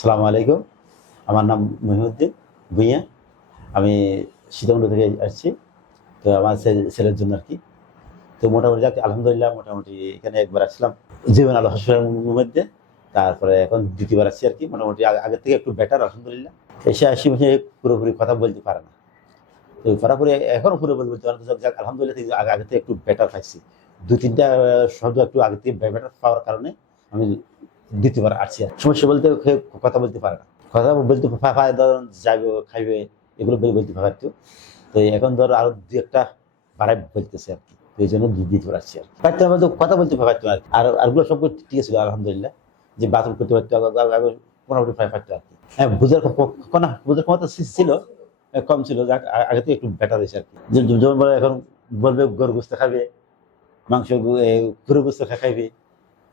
সালামু আলাইকুম। আমার নাম মহিউদ্দিন ভুঁইয়া। আমি সীতাকুণ্ড থেকে আসছি। তো আমার ছেলের জন্য আর কি তো মোটামুটি যাক, আলহামদুলিল্লাহ মোটামুটি এখানে একবার আসলাম। জীবন আলো হসপিটালের মধ্যে। তারপরে এখন দ্বিতীয়বার আসছি আর কি মোটামুটি আগের থেকে একটু বেটার আলহামদুলিল্লাহ। এসে আসি মানে পুরোপুরি কথা বলতে পারে না। তো পুরোপুরি এখনও পুরোপুরি বলতে পারে যাক আলহামদুলিল্লাহ আগে আগে থেকে একটু বেটার পাইছি। দু তিনটা শব্দ একটু আগে থেকে বেটার পাওয়ার কারণে আমি দ্বিতীয়বার আসছি। সমস্যা বলতে কথা বলতে পারে না। কথা বলতে ধরুন যাবে খাইবে, এগুলো বলে বলতে পারতো তো এখন ধর আরও দু একটা বাড়াই বলতেছে আর কি। তো এই জন্য দু- দ্বিতীয়বার আসছি আর কি। পারতো কথা বলতে পারতো আর। আর আরগুলো সব ঠিক ছিল আলহামদুলিল্লাহ। যে বাথরুম করতে পারতো, আগে- মোটামুটি প্রায় পারতো আর কি। হ্যাঁ বুঝার কোনা বুঝার ক্ষমতা ছিল কম ছিল, যাক আগে থেকে একটু বেটার হয়েছে আর কি। যেমন এখন বলবে গরু গুস্ত খাবে, মাংস গরু খাইবে।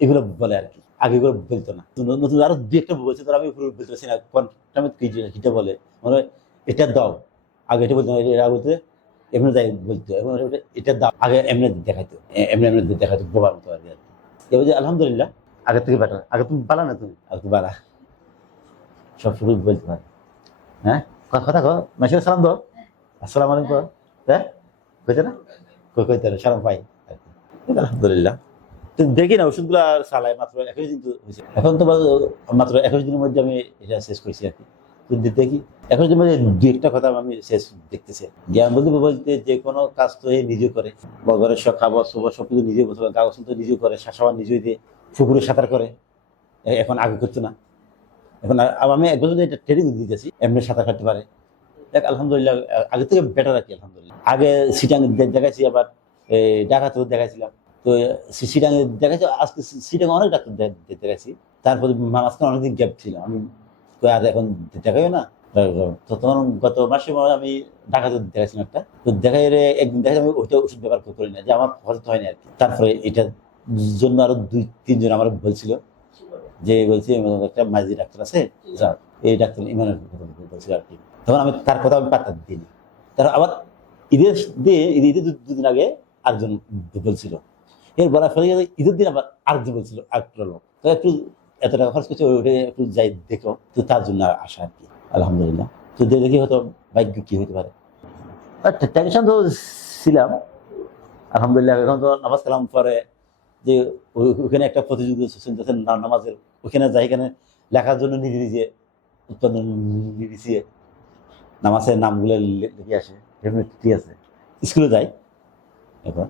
এগুলো বলে আর কি। আগে এগুলো বলতো না। নতুন আরও দু একটা বলছে তো আমি পুরো বলতে পারছি না। কোনটা আমি কি এটা বলে? মানে এটা দাও। আগে এটা বলতো এটা বলতে, এমনি যাই বলতো। এখন এটা- দাও। আগে এমনি দেখাইতো। এমনি এমনি দেখাইতো, বোবার মতো আর কি এবার যে আলহামদুলিল্লাহ, আগে থেকে বেটার আগে তুমি বালা না তুমি? আগে তুমি বালা সব শুধু বলতে পারে হ্যাঁ? কথা কো। মাসির সালাম দাও। আসসালামু আলাইকুম। হ্যাঁ? কইতে না? কই কইতে সালাম পাই। আলহামদুলিল্লাহ। দেখি না, ওষুধগুলো আর চালাই, মাত্র একুশ দিন তো হয়েছে। এখন তো মাত্র একুশ দিনের মধ্যে আমি এটা শেষ করেছি আর কি। তো দে- দেখি, একুশ দিনের মধ্যে দু একটা কথা আমি শেষ দেখতেছি। জ্ঞান বলতে বলতে যে কোনো কাজ তো নিজে করে। বা ঘরের সব খাবার সবার সব কিছু নিজে বসে গা তো নিজে করে শাসাবার নিজেই দিয়ে পুকুরে সাঁতার করে। এখন আগে করতো না। এখন আমি এক বছর এটা ট্রেনিং দিতেছি, এমনি সাঁতার কাটতে পারে। দেখ, আলহামদুলিল্লাহ, আগে থেকে বেটার আর কি, আলহামদুলিল্লাহ। আগে সিটাং দেখাইছি আবার ডাকাতেও দেখাইছিলাম। তো সিটাং দেখাইছি আজকে সিটাং অনেক ডাক্তার দে- দে- দেখাইছি। তারপর মাঝখানে অনেকদিন গ্যাপ ছিল। আমি আর এখন দেখাইও না। তো তখন গত মাসে আমি ঢাকাতে দেখাইছিলাম একটা। তো দেখাই একদিন দেখাই আমি ওইটা ওষুধ ব্যবহার করি না। যে আমার হজম হয়নি আর কি। তারপরে এটার জন্য আরও দুই, তিনজন আমার বলছিল যে, বলছি একটা মাঝি ডাক্তার আছে এই ডাক্তার ইমানের কথা বলছিল আর কি। তখন আমি তার কথা আমি পাত্তা দিইনি। তার আবার ঈদের দিয়ে ঈদের দুদিন আগে আরেকজন বলছিল। এর বলা ফলে গেলে ঈদের দিন আবার আরেকজন বলছিল আরেকটা লোক তো একটু এত টাকা খরচ করছে ওইটা একটু যাই দেখো, তো তার জন্য আসা আর কি, আলহামদুলিল্লাহ। তো দেখি হয়তো ভাগ্য কি হতে পারে? টেনশন তো ছিলাম, আলহামদুলিল্লাহ, এখন তো নামাজ কালাম পরে যে ওই- ওখানে একটা প্রতিযোগিতা চলতেছে না- নামাজের, ওখানে যাই, এখানে লেখার জন্য নিজে নিজে উৎপাদন নিজে নামাজের নামগুলো লিখে আসে ঠিক আছে? স্কুলে যাই এখন